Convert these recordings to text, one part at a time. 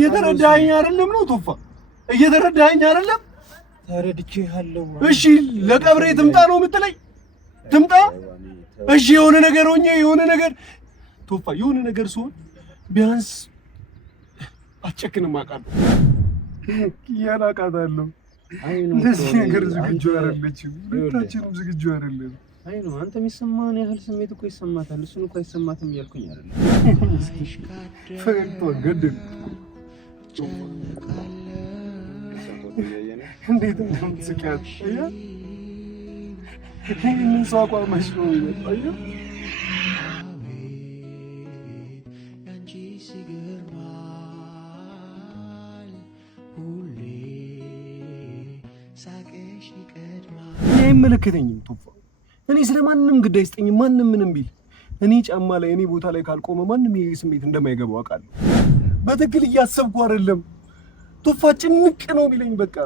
እየተረዳኸኝ አይደለም ነው ቶፋ? እየተረዳኸኝ አይደለም? ተረድቼሃለሁ። እሺ ለቀብሬ ትምጣ ነው የምትለኝ? ትምጣ። እሺ የሆነ ነገር ሆኜ የሆነ ነገር ቶፋ የሆነ ነገር ሲሆን ቢያንስ አትጨክንም አውቃለሁ። ኪያን አውቃታለሁ። ለዚህ ነገር ዝግጁ አይደለችም። ሁላችንም ዝግጁ አይደለም። አይ ነው አንተ የሚሰማህን ያህል ስሜት እኮ ይሰማታል። እሱን እኮ አይሰማትም እያልኩኝ አይደለም። ፈርቶ ገድል እንዴት እንደምትስቂያት ይህንን ሰው አቋማሽ ነው ይመጣየው አይመለከተኝም ቶፋ። እኔ ስለማንም ግድ አይስጠኝም። ማንም ምንም ቢል እኔ ጫማ ላይ እኔ ቦታ ላይ ካልቆመ ማንም ይሄ ስሜት እንደማይገባው አውቃለሁ። በትክክል እያሰብኩ አይደለም ቶፋ። ጭንቅ ነው ቢለኝ በቃ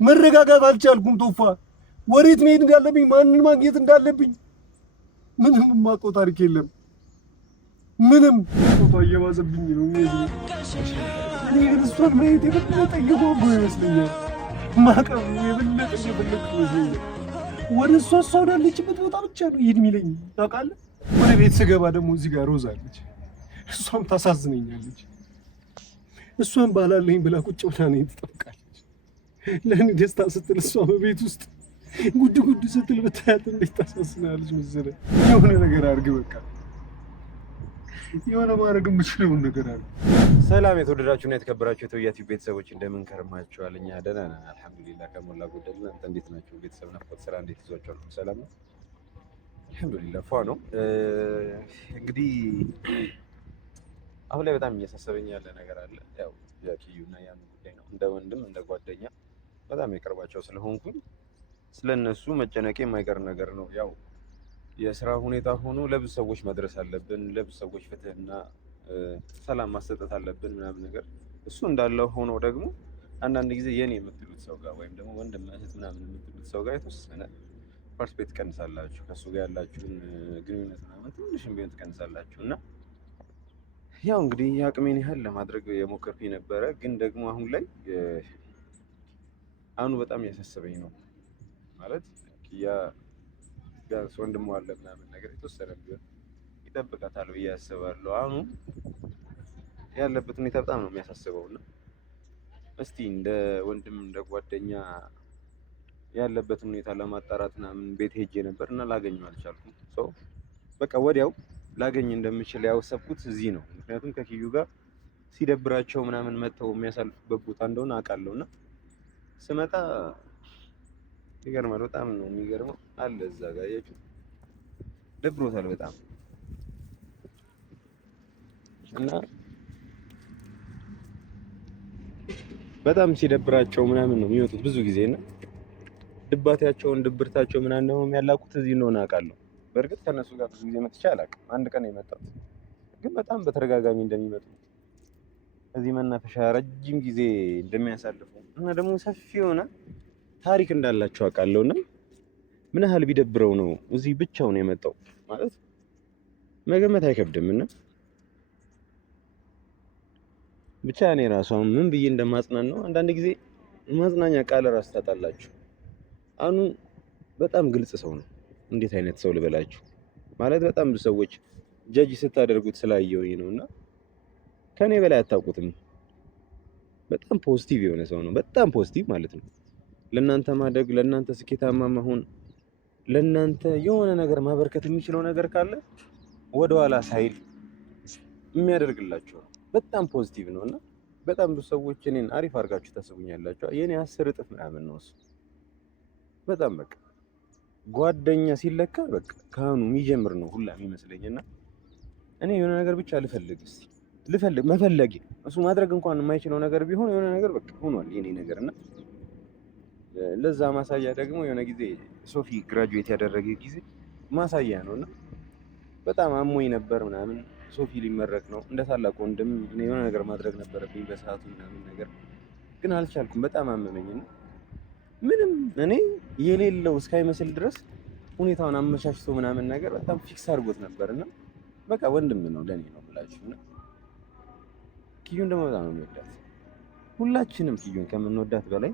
መረጋጋት አልቻልኩም ቶፋ። ወዴት መሄድ እንዳለብኝ ማንን ማግኘት እንዳለብኝ ምንም የማውቀው ታሪክ የለም። ምንም ቶፋ እየባሰብኝ ነው። እኔ ግን እሷን ማየት የበለጠ እየጓጓሁ ይመስለኛል። ማቀቡ የበለጠ እየፈለግኩ ይመስለኛል። ወደ እሷ ወዳለችበት ቦታ ብቻ ነው ይሄድ የሚለኝ ታውቃለህ። ወደ ቤት ስገባ ደግሞ እዚህ ጋር ሮዛ አለች። እሷም ታሳዝነኛለች። እሷም ባላለኝ ብላ ቁጭ ብላ ነው ትጠብቃለች። ለእኔ ደስታ ስትል እሷ በቤት ውስጥ ጉድ ጉድ ስትል ብታያት እንዴት ታሳዝናለች መሰለህ። የሆነ ነገር አድርግ በቃ የሆነ ማድረግ የምችለውን ነገር አድርግ። ሰላም የተወደዳችሁና የተከበራችሁ የተወያቲ ቤተሰቦች እንደምን ከርማችኋል? እኛ ደህና ነን አልሐምዱሊላህ ከሞላ ጎደል። እናንተ እንዴት ናችሁ? ቤተሰብ ናፍቆት ስራ እንዴት ይዟችኋል? ሰላም ነው አልሐምዱሊላህ ፏ ነው። እንግዲህ አሁን ላይ በጣም እያሳሰበኝ ያለ ነገር አለ። ያው የኪዩና ያን ጉዳይ ነው። እንደ ወንድም እንደ ጓደኛ በጣም የቀርባቸው ስለሆንኩኝ ስለነሱ መጨነቄ የማይቀር ነገር ነው። ያው የስራ ሁኔታ ሆኖ ለብዙ ሰዎች መድረስ አለብን። ለብዙ ሰዎች ፍትህና ሰላም ማሰጠት አለብን ምናምን ነገር እሱ እንዳለው ሆኖ ደግሞ አንዳንድ ጊዜ የኔ የምትሉት ሰው ጋር ወይም ደግሞ ወንድም እህት ምናምን የምትሉት ሰው ጋር የተወሰነ ፐርስፔክት ትቀንሳላችሁ። ከሱ ጋር ያላችሁን ግንኙነት ምናምን ትንሽም ቢሆን ትቀንሳላችሁ። እና ያው እንግዲህ አቅሜን ያህል ለማድረግ የሞከርኩኝ ነበረ። ግን ደግሞ አሁን ላይ አሁኑ በጣም ያሳሰበኝ ነው ማለት ያ ቢያንስ ወንድሟ አለ ምናምን ነገር የተወሰነ ቢሆን ይጠብቃታል ብዬ አስባለሁ። አሁኑ ያለበት ሁኔታ በጣም ነው የሚያሳስበው እና እስቲ እንደ ወንድም እንደ ጓደኛ ያለበትን ሁኔታ ለማጣራት ምናምን ቤት ሄጄ ነበር እና ላገኘው አልቻልኩም። ሶ በቃ ወዲያው ላገኝ እንደምችል ያወሰብኩት እዚህ ነው። ምክንያቱም ከኪዩ ጋር ሲደብራቸው ምናምን መጥተው የሚያሳልፉበት ቦታ እንደሆነ አውቃለሁ እና ስመጣ ይገርማል። በጣም ነው የሚገርመው አለ እዛ ጋር ያችሁ ደብሮታል በጣም እና በጣም ሲደብራቸው ምናምን ነው የሚወጡት ብዙ ጊዜ እና ድባታቸውን ድብርታቸው ምናምን ደግሞ የሚያላቁት እዚህ እንደሆነ አውቃለሁ። በእርግጥ ከነሱ ጋር ብዙ ጊዜ መጥቼ አላውቅም። አንድ ቀን ነው የመጣሁት፣ ግን በጣም በተደጋጋሚ እንደሚመጡ እዚህ መናፈሻ ረጅም ጊዜ እንደሚያሳልፉ እና ደግሞ ሰፊ የሆነ ታሪክ እንዳላቸው አውቃለሁ። እና ምን ያህል ቢደብረው ነው እዚህ ብቻውን የመጣው ማለት መገመት አይከብድም። እና ብቻ እኔ ራሱ ምን ብዬ እንደማጽናን ነው አንዳንድ ጊዜ ማጽናኛ ቃል ራስ ታጣላችሁ። አሁን በጣም ግልጽ ሰው ነው። እንዴት አይነት ሰው ልበላችሁ ማለት በጣም ብዙ ሰዎች ጀጅ ስታደርጉት ስላየሁኝ ነው። እና ከኔ በላይ አታውቁትም። በጣም ፖዚቲቭ የሆነ ሰው ነው። በጣም ፖዚቲቭ ማለት ነው። ለእናንተ ማደግ፣ ለእናንተ ስኬታማ መሆን፣ ለእናንተ የሆነ ነገር ማበርከት የሚችለው ነገር ካለ ወደኋላ ሳይል የሚያደርግላችሁ በጣም ፖዚቲቭ ነው። እና በጣም ብዙ ሰዎች እኔን አሪፍ አድርጋችሁ ታስቡኛላችሁ። የኔ 10 እጥፍ ምናምን ነው እሱ። በጣም በቃ ጓደኛ ሲለካ በቃ ካሁኑ የሚጀምር ነው ሁላ የሚመስለኝና እኔ የሆነ ነገር ብቻ ልፈልግ መፈለግ እሱ ማድረግ እንኳን የማይችለው ነገር ቢሆን የሆነ ነገር በቃ ሆኗል የኔ ነገርና ለዛ ማሳያ ደግሞ የሆነ ጊዜ ሶፊ ግራጁዌት ያደረገ ጊዜ ማሳያ ነውና በጣም አሞኝ ነበር ምናምን። ሶፊ ሊመረቅ ነው እንደ ታላቅ ወንድም እኔ የሆነ ነገር ማድረግ ነበረብኝ በሰዓቱ ምናምን ነገር ግን አልቻልኩም። በጣም አመመኝና ምንም እኔ የሌለው እስካይመስል ድረስ ሁኔታውን አመቻችቶ ምናምን ነገር በጣም ፊክስ አድርጎት ነበርና በቃ ወንድም ነው ለኔ ነው ብላችሁና ኪዩን ደግሞ በጣም ነው የምወዳት። ሁላችንም ኪዩን ከምንወዳት በላይ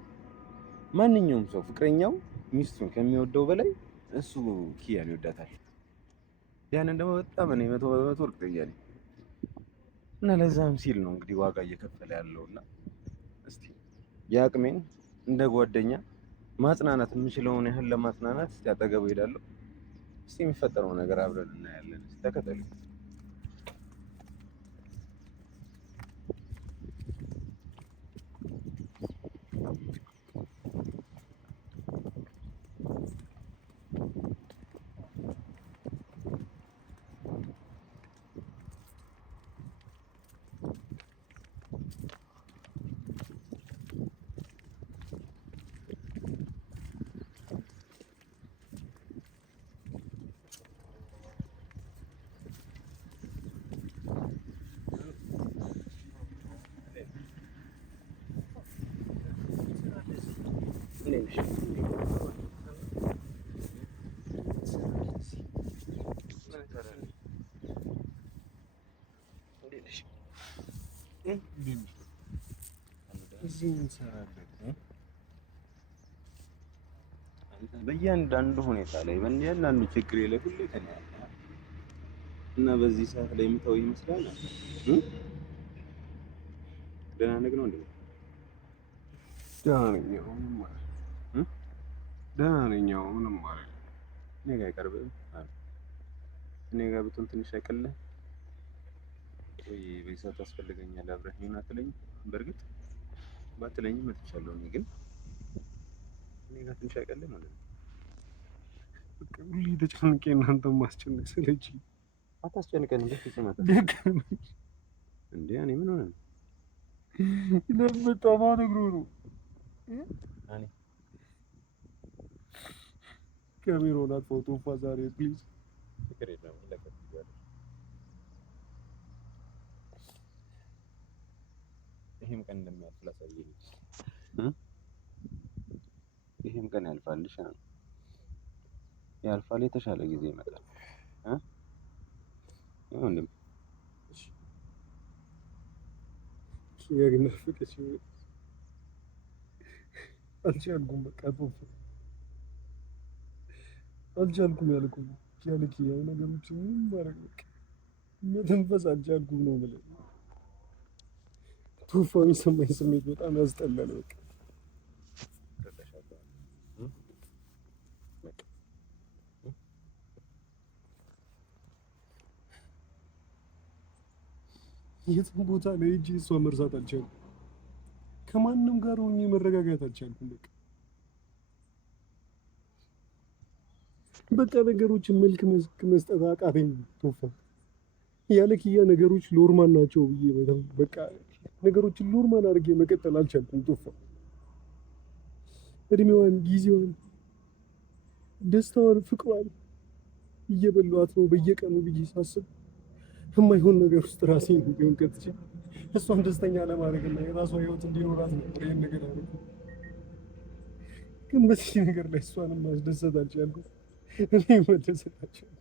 ማንኛውም ሰው ፍቅረኛው ሚስቱን ከሚወደው በላይ እሱ ኪያን ይወዳታል። ያንን ደግሞ በጣም እኔ 100% እርግጠኛ ነኝ። እና ለዛም ሲል ነው እንግዲህ ዋጋ እየከፈለ ያለውና እስቲ የአቅሜን እንደ ጓደኛ ማጽናናት የምችለውን ያህል ለማጽናናት እስቲ አጠገቡ ሄዳለሁ። እስቲ የሚፈጠረው ነገር አብረን እናያለን። እስቲ ተከተሉ። በእያንዳንዱ ሁኔታ ላይ በእያንዳንዱ ችግር ላይ ሁሌ ከእኔ ጋር እና በዚህ ሰዓት ላይ የምተው ይመስላል። ደህና ነገር ነው እንዴ? ደህና ነኝ። ምንም ማለት እኔ ጋር አይቀርብም። እኔ ጋር ብትሆን ትንሽ አይቀልህ ወይ? በዚህ ሰዓት ታስፈልገኛለህ አብረኸኝ ሆና አትለኝም? በእርግጥ ባትለኝም መጥቻለሁ። እኔ ግን እኔ ጋር ትንሽ አይቀልህ ማለት ነው። በቃ ሁሌ ተጨንቄ እናንተን ማስጨነቅ ስለችኝ አታስጨንቀንም። በፍጹም ደከመኝ እንዴ? እኔ ምን ሆነ ነው? ለምጣማ ነግሮ ነው እኔ ካሜራውን አጥፋው። ቶፋ ዛሬ ፕሊዝ። ፍቅር የለም ለቀቅ ይላል። ይሄም ቀን እንደሚያልፍ ላሳየኝ። ይሄም ቀን ያልፋልሽ። ያልፋል፣ የተሻለ ጊዜ ይመጣል። ወንድም ያግናፍቀሽ አልቻልኩም። በቃ ቶፋ አልቻልኩም። ያልኩህ ያልክ ያው ነገሮች ምን ማድረግ በቃ መተንፈስ አልቻልኩም ነው የምልህ። ቶፋ የሚሰማኝ ስሜት በጣም ያስጠላል። በቃ የትም ቦታ ላይ ሂጅ እሷ መርሳት አልቻልኩም። ከማንም ጋር ሆኜ መረጋጋት አልቻልኩም። በቃ ነገሮችን መልክ መስጠት አቃተኝ ቶፋ። ያለ ኪያ ነገሮች ኖርማል ናቸው ብዬ በቃ ነገሮችን ኖርማል አድርጌ መቀጠል አልቻልኩም ቶፋ። እድሜዋን፣ ጊዜዋን፣ ደስታዋን፣ ፍቅሯን እየበሏት ነው በየቀኑ ብዬ ሳስብ የማይሆን ነገር ውስጥ ራሴን ቢሆን ከትቼ እሷን ደስተኛ ለማድረግና የራሷ ህይወት እንዲኖራት ነበር ይህን ነገር ያደረኩ። ግን በዚህ ነገር ላይ እሷንም ማስደሰት አልቻልኩም። እኔ መደሰት አልቻልኩም።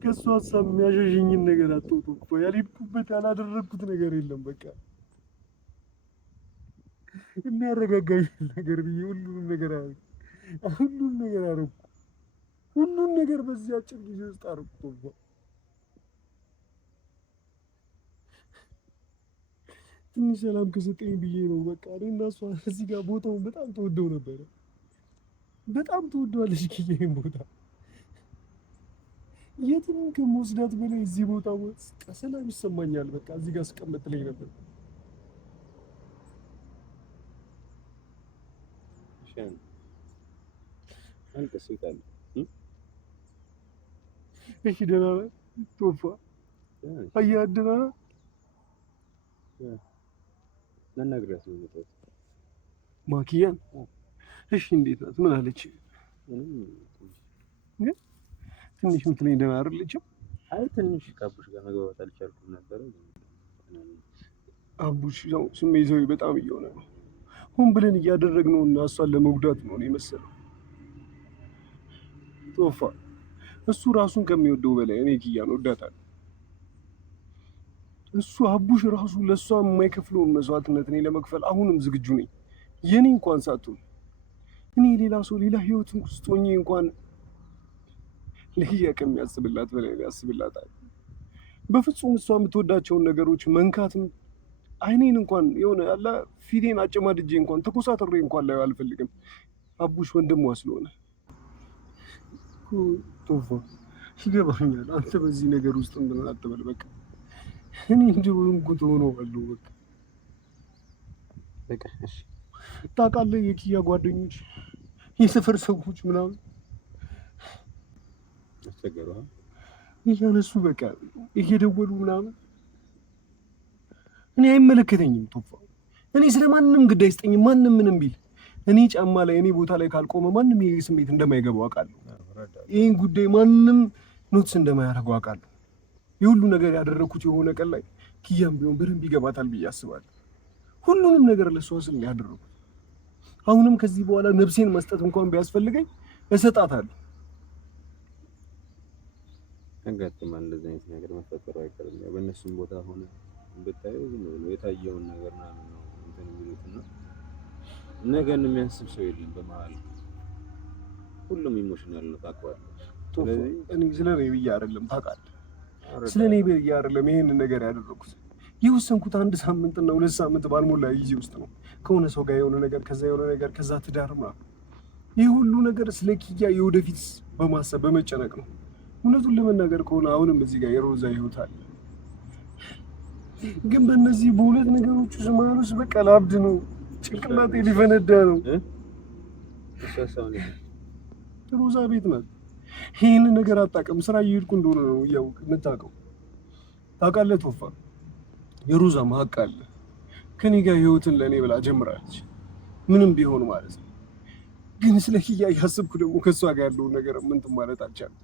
ከእሱ ሀሳብ የሚያሸሸኝን ነገር አትወጡ እኮ። ያልሄድኩበት ያላደረግኩት ነገር የለም። በቃ የሚያረጋጋኝ ነገር ብዬ ሁሉንም ነገር አደረኩ። ሁሉን ነገር በዚህ አጭር ጊዜ ውስጥ አደረኩት። ትንሽ ሰላም ከሰጠኝ ብዬ ነው። በቃ እኔ እና እሷ እዚህ ጋር ቦታውን በጣም ተወደው ነበረ። በጣም ተወደዋለች ኪያዬን ቦታ። የትም ከመወስዳት በላይ እዚህ ቦታ ውስጥ ሰላም ይሰማኛል። በቃ እዚህ ጋር ስቀመጥልኝ ነበር። እሺ ደህና ነህ ቶፋ? አየህ ደህና ነህ? ለነግረህ ነው የመጣሁት ማኪያን። እሺ እንዴት ናት? ምን አለች? ትንሽ የምትለኝ ደህና አይደለችም? አይ ትንሽ ከአቡሽ ጋር መግባባት አልቻልኩም ነበር። አቡሽ ያው ስሜታዊ በጣም እየሆነ ነው። ሆን ብለን እያደረግነው እና እሷን ለመጉዳት ነው የመሰለው። ቶፋ እሱ ራሱን ከሚወደው በላይ እኔ ኪያን ወዳታለሁ። እሱ አቡሽ ራሱ ለእሷ የማይከፍለውን መስዋዕትነት እኔ ለመክፈል አሁንም ዝግጁ ነኝ። የኔ እንኳን ሳትሆን እኔ ሌላ ሰው ሌላ ህይወት ውስጥ ሆኜ እንኳን ለኪያ ከሚያስብላት በላይ ያስብላታል። በፍጹም እሷ የምትወዳቸውን ነገሮች መንካትም አይኔን እንኳን የሆነ ያለ ፊቴን አጨማድጄ እንኳን ተኮሳትሬ እንኳን ላይ አልፈልግም። አቡሽ ወንድሟ ስለሆነ ቶፋ ይገባኛል። አንተ በዚህ ነገር ውስጥ እንደምን አትበል። በቃ እኔ እንደሆንኩት ሆነዋለሁ። በቃ እሺ። ታውቃለህ የኪያ ጓደኞች የሰፈር ሰዎች ምናምን አስቸገሩ እያነሱ በቃ እየደወሉ ምናምን እኔ አይመለከተኝም ቶፋ። እኔ ስለማንም ግድ አይስጠኝም። ማንም ምንም ቢል እኔ ጫማ ላይ እኔ ቦታ ላይ ካልቆመ ማንም ይሄ ስሜት እንደማይገባው አውቃለሁ። ይህን ጉዳይ ማንም ኖትስ እንደማያደርገው አውቃለሁ። የሁሉ ነገር ያደረኩት የሆነ ቀን ላይ ኪያም ቢሆን በደንብ ይገባታል ብዬ አስባለሁ። ሁሉንም ነገር ለሷ ስል ያደረኩት። አሁንም ከዚህ በኋላ ነፍሴን መስጠት እንኳን ቢያስፈልገኝ እሰጣታለሁ። ያጋጥማል። እንደዚህ አይነት ነገር መፈጠሩ አይቀርም። ያው በእነሱም ቦታ ሆነ ብታየው ዝም ብሎ የታየውን ነገር ምናምን ነው እንትን የሚሉትና ነገን የሚያስብ ሰው የለም በመሀል። ሁሉም ኢሞሽናል ነው ታውቀዋለህ። ስለዚህ እኔ ስለ እኔ ብዬ አይደለም ታውቃለህ፣ ስለ እኔ ብዬ አይደለም ይሄንን ነገር ያደረኩት። የወሰንኩት 1 ሳምንትና 2 ሳምንት ባልሞላ ጊዜ ውስጥ ነው። ከሆነ ሰው ጋር የሆነ ነገር፣ ከዛ የሆነ ነገር፣ ከዛ ትዳር ምናምን። ይህ ሁሉ ነገር ስለ ኪያ የወደፊት በማሰብ በመጨነቅ ነው። እውነቱን ለመናገር ከሆነ አሁንም እዚህ ጋር የሮዛ ህይወት አለ። ግን በእነዚህ በሁለት ነገሮች ውስጥ መሀል ውስጥ በቃ ላብድ ነው። ጭንቅላቴ ሊፈነዳ ነው። ሮዛ ቤት ናት። ይህንን ነገር አታውቅም። ስራ እየሄድኩ እንደሆነ ነው እያወቅህ የምታውቀው። ታውቃለህ ቶፋ፣ የሮዛ ሀቅ አለ። ከኔ ጋር ህይወትን ለእኔ ብላ ጀምራለች፣ ምንም ቢሆን ማለት ነው። ግን ስለ ኪያ እያሰብኩ ደግሞ ከእሷ ጋር ያለውን ነገር ምንትን ማለት አልቻልኩም።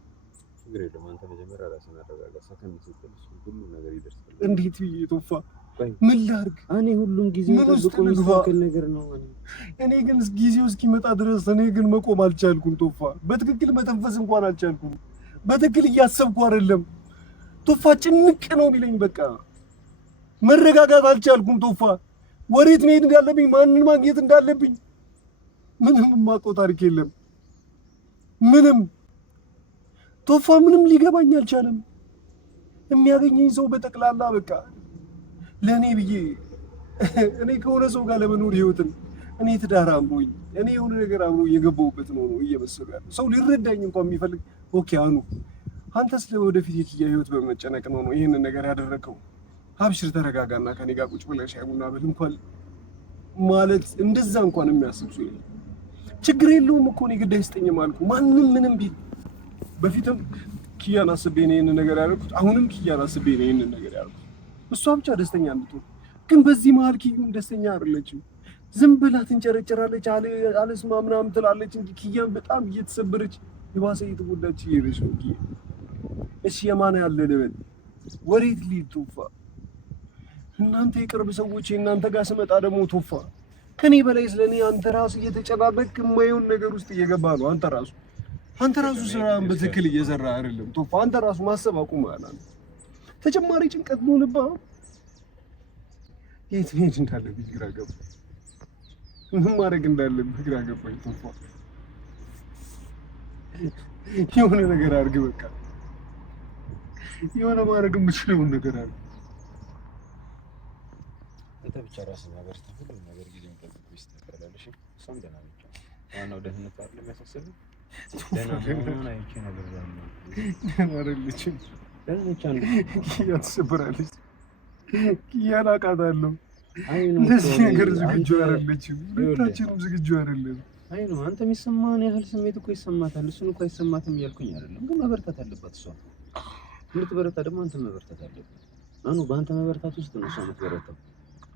ችግር የለውም። አንተ መጀመሪያ ራስህን አረጋጋ። ሰከን ስትል ሁሉም ነገር ይደርሳል። እንዴት ብዬ ቶፋ ምን ላድርግ? እኔ ሁሉም ጊዜው ጠብቆ የሚስተካከል ነገር ነው። እኔ ግን ጊዜው እስኪመጣ ድረስ እኔ ግን መቆም አልቻልኩም ቶፋ። በትክክል መተንፈስ እንኳን አልቻልኩም። በትክክል እያሰብኩ አይደለም ቶፋ። ጭንቅ ነው ቢለኝ በቃ መረጋጋት አልቻልኩም ቶፋ። ወዴት መሄድ እንዳለብኝ፣ ማንን ማግኘት እንዳለብኝ ምንም የማውቀው ታሪክ የለም። ምንም ቶፋ፣ ምንም ሊገባኝ አልቻለም። የሚያገኘኝ ሰው በጠቅላላ በቃ ለእኔ ብዬ እኔ ከሆነ ሰው ጋር ለመኖር ህይወትን እኔ ትዳር አምሮኝ እኔ የሆነ ነገር አምሮ እየገባሁበት ነው እየመሰሉ ያለ ሰው ሊረዳኝ እንኳን የሚፈልግ ኦኬ፣ አኑ አንተ ስለ ወደፊት የኪያ ህይወት በመጨነቅ ነው ይህንን ነገር ያደረገው። አብሽር፣ ተረጋጋና ከኔ ጋር ቁጭ ብለህ ሻይ ቡና ብል እንኳን ማለት እንደዛ እንኳን የሚያስብ ሰው የለም። ችግር የለውም እኮ እኔ ግድ አይስጠኝም አልኩ። ማንም ምንም ቢል በፊትም ኪያን አስቤ ነው ይህንን ነገር ያደረኩት። አሁንም ኪያን አስቤ ነው ይህንን ነገር ያደረኩት። እሷ ብቻ ደስተኛ እንድትሆን። ግን በዚህ መሀል ኪዩም ደስተኛ አይደለችም። ዝም ብላ ትንጨረጨራለች፣ አለስማ ምናምን ትላለች እንጂ ኪያን በጣም እየተሰበረች የባሰ እየተጎዳች እየሄደች ነው ኪያ። እሺ የማን ያለ ልበል? ወዴት ልሂድ ቶፋ? እናንተ የቅርብ ሰዎች እናንተ ጋር ስመጣ ደግሞ ቶፋ ከኔ በላይ ስለኔ አንተ ራሱ እየተጨናነቅክ የማይሆን ነገር ውስጥ እየገባ ነው። አንተ ራሱ ስራን በትክክል እየሰራ አይደለም ቶፋ። አንተ ራሱ ማሰብ አቁመሃል። ተጨማሪ ጭንቀት ነው ልባ። የት መሄድ እንዳለብኝ ግራ ገባኝ። ምን ማድረግ እንዳለብኝ ግራ ገባኝ ቶፋ። የሆነ ነገር አድርግ በቃ። የሆነ ማድረግ የምችለውን ነገር አድርግ። አንተ ብቻ ራስህን አበርትተህ ሁሉም ነገር ጊዜውን ጠብቆ ይስተካከላል። እሺ እሷም ደህና ነች። ዋናው ደህንነት አይደለም የሚያሳስብህ። ደህና መሆኗን አይቼ ነገር ያለው ደህና አይደለችም። ለዚህ አንዱ ኪያ ትሰበራለች። ኪያን አውቃታለሁ። ለዚህ ነገር ዝግጁ አይደለችም። ሁለታችንም ዝግጁ አይደለም። አይ ነው አንተ የሚሰማህን ያህል ስሜት እኮ ይሰማታል። እሱን እኮ አይሰማትም እያልኩኝ አይደለም፣ ግን መበርታት አለባት እሷ። የምትበረታ ደግሞ አንተ መበርታት አለበት። አኑ በአንተ መበርታት ውስጥ ነው እሷ የምትበረታው።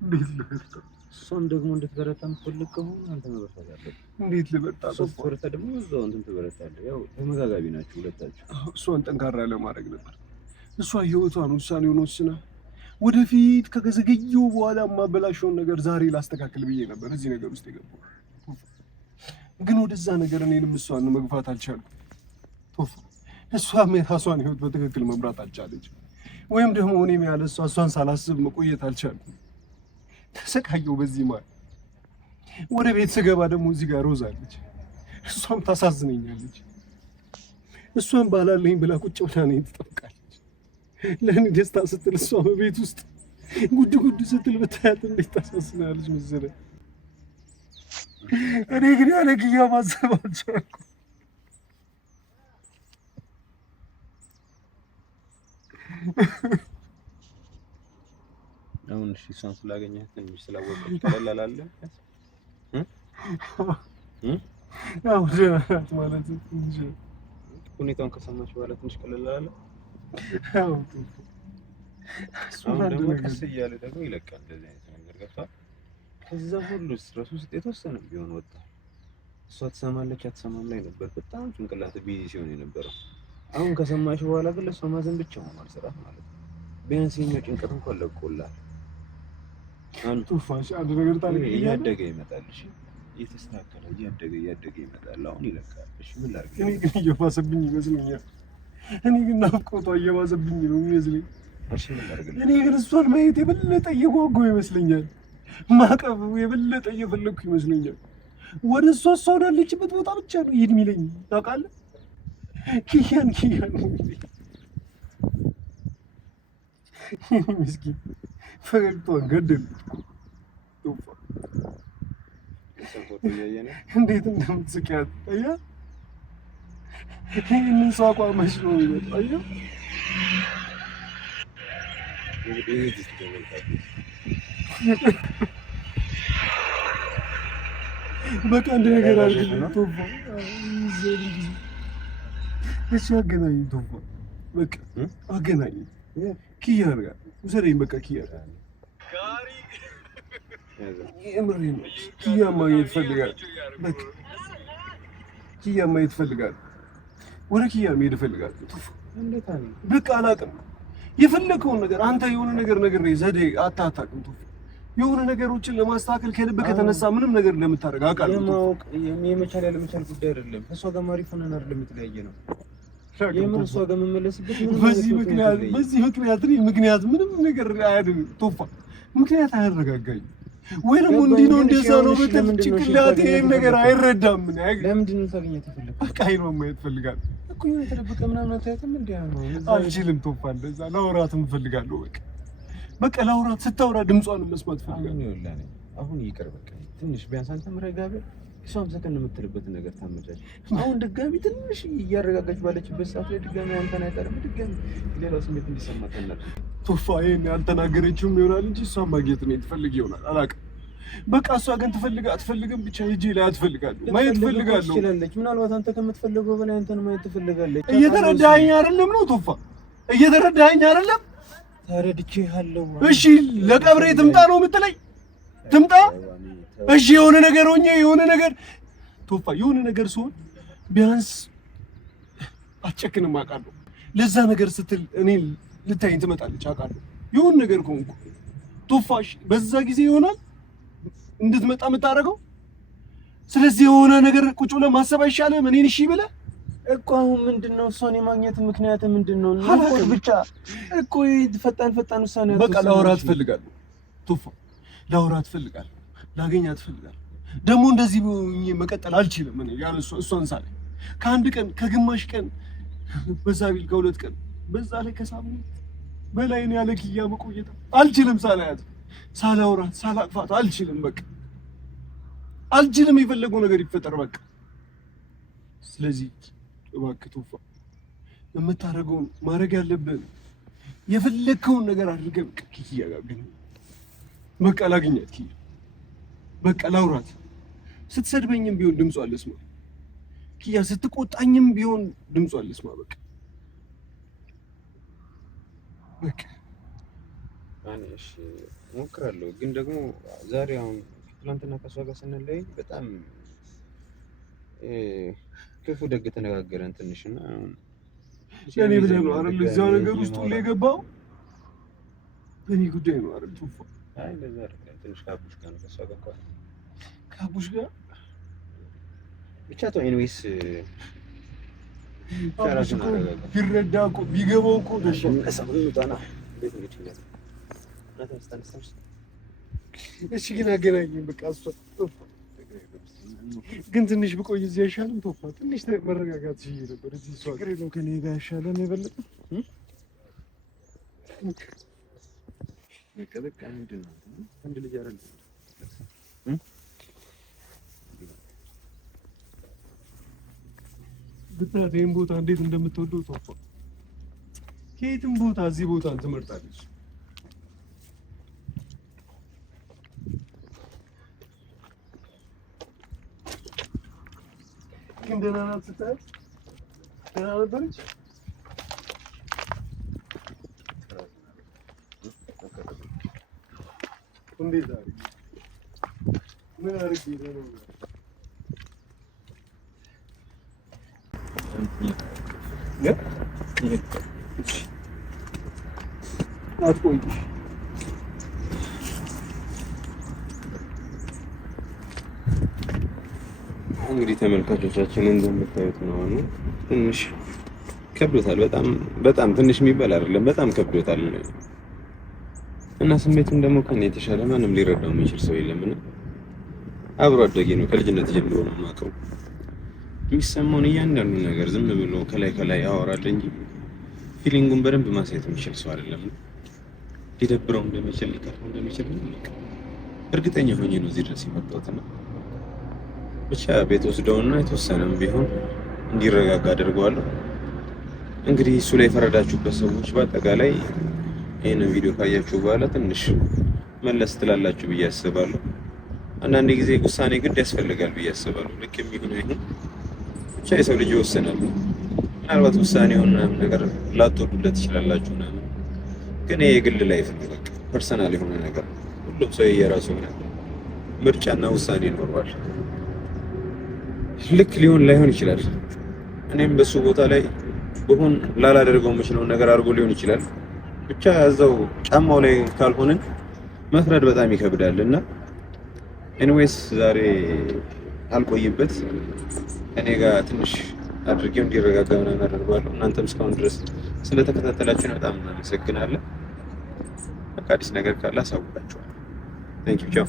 እንዴት ልበርታ? እሷም ደግሞ እንድትበረታ የምትፈልግ ከሆነ አንተ መበርታት አለበት። እንዴት ልበርታ? ስትበረታ ደግሞ እዛው እንትን ትበረታለህ። ያው ተመጋጋቢ ናችሁ ሁለታችሁ። እሷን ጠንካራ ለማድረግ ነበር። እሷ ህይወቷን ውሳኔውን ወስና ወደፊት ከዘገየው በኋላ ማበላሸውን ነገር ዛሬ ላስተካክል ብዬ ነበር እዚህ ነገር ውስጥ የገባው። ግን ወደዛ ነገር እኔንም እሷን መግፋት አልቻልኩም። ቶፋ እሷም የራሷን ህይወት በትክክል መምራት አልቻለችም። ወይም ደግሞ እኔም ያለ እሷን ሳላስብ መቆየት አልቻልኩም። ተሰቃየሁ በዚህ ማለት። ወደ ቤት ስገባ ደግሞ እዚህ ጋር ሮዝ አለች። እሷም ታሳዝነኛለች። እሷም ባላለኝ ብላ ቁጭ ብላ እኔን ትጠብቃለች። ለእኔ ደስታ ስትል እሷ በቤት ውስጥ ጉድ ጉድ ስትል ብታያት እንዴት ታሳዝናለች መሰለህ። እኔ ግን ያለ ኪያ ማሰብ አልቻልኩም። አሁን እሺ እሷን ስላገኘህ ትንሽ ስላወቅህ ቀለል አላለህ? አዎ ደህና ናት ማለት እንጂ ሁኔታውን ከሰማች በኋላ ትንሽ ቀለል አላለህ? አዎ አሁን ደግሞ ቀስ እያለ ደግሞ ይለቃል እንደዚህ አይነት ነገር ገብቶሃል? ከዛ ሁሉ ስትረስ ውስጥ የተወሰነ ቢሆን ወጣ። እሷ ትሰማለች አትሰማም ላይ ነበር በጣም ጭንቅላት ቢዚ ሲሆን የነበረው። አሁን ከሰማሽ በኋላ ግን ለእሷ ማዘን ብቻ ሆኗል ስራ ማለት ነው። ቢያንስ የኛ ጭንቀት እንኳን ለቆላል። አንቱ ፋሽ አንድ ነገር ታሪክ እያደገ ይመጣል። እሺ እየተስተካከለ እያደገ ይመጣል። አሁን ይለቃል። እሺ ምን ላድርግ? እኔ ግን እየባሰብኝ ይመስለኛል። እኔ ግን ናፍቆቷ እየባሰብኝ ነው የሚመስለኝ። እሺ ምን ላድርግ? እኔ ግን እሷን ማየት የበለጠ እየጓጓሁ ይመስለኛል። ማቀፍ የበለጠ እየፈለግኩ ይመስለኛል። ወደ እሷ ወዳለችበት ቦታ ብቻ ነው ይሄድ የሚለኝ ታውቃለህ። ኪያን ምስኪን ፈገግታዋን ገደሉት። እንዴት እንደምትስቂያት አየህ። ይህንን ሰው አቋመች ነው የሚመጣው አየህ። በቃ እንደ ነገር አድርግልኝ ቶፋ። እሺ አገናኝ ቶፋ፣ በቃ አገናኝ። ኪያ ጋር ውሰደኝ፣ በቃ ኪያ ጋር የምሬን ነው። ኪያ ማግኘት እፈልጋለሁ። በቃ ኪያ ማግኘት እፈልጋለሁ። ወደ ኪያ መሄድ እፈልጋለሁ ቶፋ። በቃ አላውቅም፣ የፈለከውን ነገር አንተ የሆነ ነገር ነግሬህ ዘዴ አታውቅም ቶፋ። የሆነ ነገሮችን ለማስተካከል ከልብ ከተነሳ ምንም ነገር እንደምታደርግ አውቃለሁ። የማወቅ የመቻል ያለመቻል ጉዳይ አይደለም። ከእሷ ጋር ማሪፍ ሆነን አይደለም የተለያየ ነው። የምር እሷ ጋር የምመለስበት በዚህ ምክንያት ምንም ነገር አያድንም ቶፋ። ምክንያት አያረጋጋኝም ወይ ደግሞ እንዲህ ነው እንደዛ ነው በተል ጭንቅላቴ ይሄን ነገር አይረዳም። ምን ለምንድን ነው ታገኘት ይፈልጋል? በቃ አይኗን ማየት ፈልጋለሁ እኮ የሆነ ተደብቀ ምናምን አታያትም እንዴ? አልችልም ቶፋ፣ እንደዛ ላውራትም እፈልጋለሁ። በቃ ላውራት፣ ስታወራ ድምጿን መስማት ፈልጋለሁ። አሁን ይቅር በቃ ትንሽ ቢያንስ አንተም ረጋ በል። እሷም ሰከን የምትልበትን ነገር ታመቻች። አሁን ድጋሚ ትንሽ እያረጋጋች ባለችበት ሰዓት ላይ ድጋሚ አንተን አይጠርም፣ ድጋሚ ሌላ ስሜት እንዲሰማት እናድርግ። ቶፋ ይሄን ያልተናገረችውም ይሆናል እንጂ እሷን ማግኘት ነው ትፈልግ ይሆናል አላውቅም። በቃ እሷ ግን አትፈልግም፣ ብቻ ሂጂ ላይ አትፈልጋለሁ፣ ማየት ትፈልጋለሁ። ምናልባት አንተ ከምትፈልገው በላይ አንተን ማየት ትፈልጋለች። እየተረዳኸኝ አይደለም ነው ቶፋ? እየተረዳኸኝ አይደለም? ተረድቼሃለሁ። እሺ ለቀብሬ ትምጣ ነው የምትለኝ? ትምጣ። እሺ የሆነ ነገር ሆኜ የሆነ ነገር ቶፋ፣ የሆነ ነገር ሲሆን ቢያንስ አትጨክንም አውቃለሁ። ለዛ ነገር ስትል እኔ ልታይኝ ትመጣለች አውቃለሁ። የሆነ ነገር ከሆንኩ ቶፋሽ በዛ ጊዜ ይሆናል እንድትመጣ የምታደርገው። ስለዚህ የሆነ ነገር ቁጭ ብለህ ማሰብ አይሻልም? እኔን እሺ ብለህ እኮ አሁን ምንድነው እሷን የማግኘት ምክንያት ምንድነው? ብቻ እኮ ፈጣን ውሳኔ በቃ ላወራት እፈልጋለሁ ቶፋ፣ ላወራት እፈልጋለሁ፣ ላገኛት እፈልጋለሁ። ደግሞ እንደዚህ መቀጠል አልችልም እኔ ያለ እሷን ሳላይ ከአንድ ቀን ከግማሽ ቀን በዛ ቢል ከሁለት ቀን በዛ ላይ ከሳምንት በላይ እኔ ያለ ኪያ መቆየት አልችልም። ሳላያት፣ ሳላወራት፣ ሳላቅፋት አልችልም። በቃ አልችልም። የፈለገው ነገር ይፈጠር በቃ። ስለዚህ እባክህ ቶፋ የምታደርገውን ማድረግ ያለብን የፈለግከውን ነገር አድርገህ በቃ ኪያ ጋር ግን በቃ ላገኛት ኪያ፣ በቃ ላውራት። ስትሰድበኝም ቢሆን ድምጿን ልስማ ኪያ፣ ስትቆጣኝም ቢሆን ድምጿን ልስማ። በቃ በቃ እሺ እሞክራለሁ። ግን ደግሞ ዛሬ አሁን ትናንትና ከእሷ ጋር ስንለይ በጣም ክፉ ደግ ተነጋገረን ትንሽና እኔ ብለህ ነው አይደል እዚያው ነገር ውስጥ ሁሉ የገባው? በእኔ ጉዳይ ነው አይደል? ቶፋ አይ እንደዛ አይደለም። ትንሽ ከአቡሽ ጋር ነው ከእሷ ጋር እንኳን ከአቡሽ ጋር ብቻ ተው። ኤኒዌይስ ቢረዳ እኮ ቢገባው እኮ ደስ እሺ። ግን አገናኘን በቃ እሷ ግን ትንሽ ብቆይ እዚህ አይሻልም? ቶፋ ትንሽ መረጋጋት ይዤ ነበር እዚህ እሷ ጋር ነው ከኔ ጋር አይሻልም? የበለጠ በቃ ምንድን ነው አንድ ልጅ አይደል? ብታይ ይሄን ቦታ እንዴት እንደምትወደው ቶፋ። ከየትም ቦታ እዚህ ቦታን ትመርጣለች። ግን ደህና ናት ስታያት? ደህና ነበረች? እንዴት አድርጌ ምን አድርጌ ነው? አትቆይ። እንግዲህ ተመልካቾቻችን እንደምታዩት ነው። ትንሽ ከብዶታል። በጣም ትንሽ የሚባል አይደለም፣ በጣም ከብዶታል እና ስሜቱን ደግሞ ከኔ የተሻለ ማንም ሊረዳው የሚችል ሰው የለምና አብሮ አደጌ ነው። ከልጅነት ጀምሮ ነው የማውቀው። የሚሰማውን እያንዳንዱ ነገር ዝም ብሎ ከላይ ያወራል እንጂ ፊሊንጉን በደንብ ማሳየት የሚችል ሰው አይደለም። ሊደብረው እንደሚችል ሊከፋው እንደሚችል እርግጠኛ ሆኜ ነው እዚህ ድረስ የመጣሁትና ብቻ ቤት ወስደውና የተወሰነም ቢሆን እንዲረጋጋ አድርገዋለሁ። እንግዲህ እሱ ላይ የፈረዳችሁበት ሰዎች በአጠቃላይ ይህንን ቪዲዮ ካያችሁ በኋላ ትንሽ መለስ ትላላችሁ ብዬ አስባለሁ። አንዳንድ ጊዜ ውሳኔ ግድ ያስፈልጋል ብዬ አስባለሁ። ልክ የሚሆን ይሁን ብቻ የሰው ልጅ ይወስናል። ምናልባት ውሳኔውን ነገር ላትወዱለት ትችላላችሁ ምናምን፣ ግን ይሄ የግል ላይፍ ነው። በቃ ፐርሰናል የሆነ ነገር ሁሉም ሰው የራሱ የሆነ ምርጫና ውሳኔ ይኖረዋል። ልክ ሊሆን ላይሆን ይችላል። እኔም በሱ ቦታ ላይ ብሆን ላላደርገው የምችለውን ነገር አድርጎ ሊሆን ይችላል። ብቻ እዛው ጫማው ላይ ካልሆንን መፍረድ በጣም ይከብዳል እና ኤኒዌይስ ዛሬ አልቆይበት እኔ ጋር ትንሽ አድርጌው እንዲረጋጋ ምናምን አደርገዋለሁ። እናንተም እስካሁን ድረስ ስለተከታተላችሁ በጣም እናመሰግናለን። በቃ አዲስ ነገር ካለ አሳውቃችኋለሁ። ቴንክ ዩ ቻው።